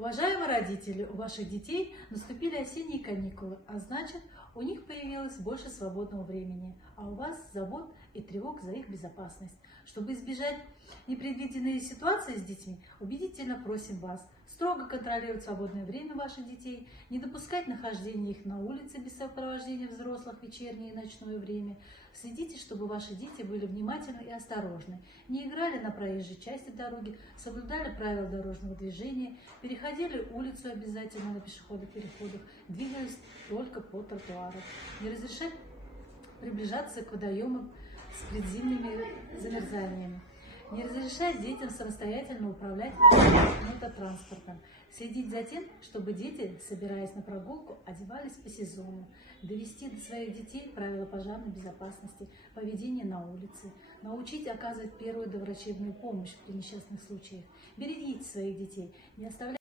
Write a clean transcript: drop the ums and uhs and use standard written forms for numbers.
Уважаемые родители, у ваших детей наступили осенние каникулы, а значит, у них появилось больше свободного времени, а у вас забот и тревог за их безопасность. Чтобы избежать непредвиденные ситуации с детьми, убедительно просим вас строго контролировать свободное время ваших детей, не допускать нахождения их на улице без сопровождения взрослых в вечернее и ночное время. Следите, чтобы ваши дети были внимательны и осторожны, не играли на проезжей части дороги, соблюдали правила дорожного движения, переходили улицу обязательно на пешеходных переходах, двигались только по тротуару. Не разрешать приближаться к водоемам с предзимними замерзаниями. Не разрешать детям самостоятельно управлять мототранспортом. Следить за тем, чтобы дети, собираясь на прогулку, одевались по сезону. Довести до своих детей правила пожарной безопасности, поведения на улице. Научить оказывать первую доврачебную помощь при несчастных случаях. Берегите своих детей, не оставляйте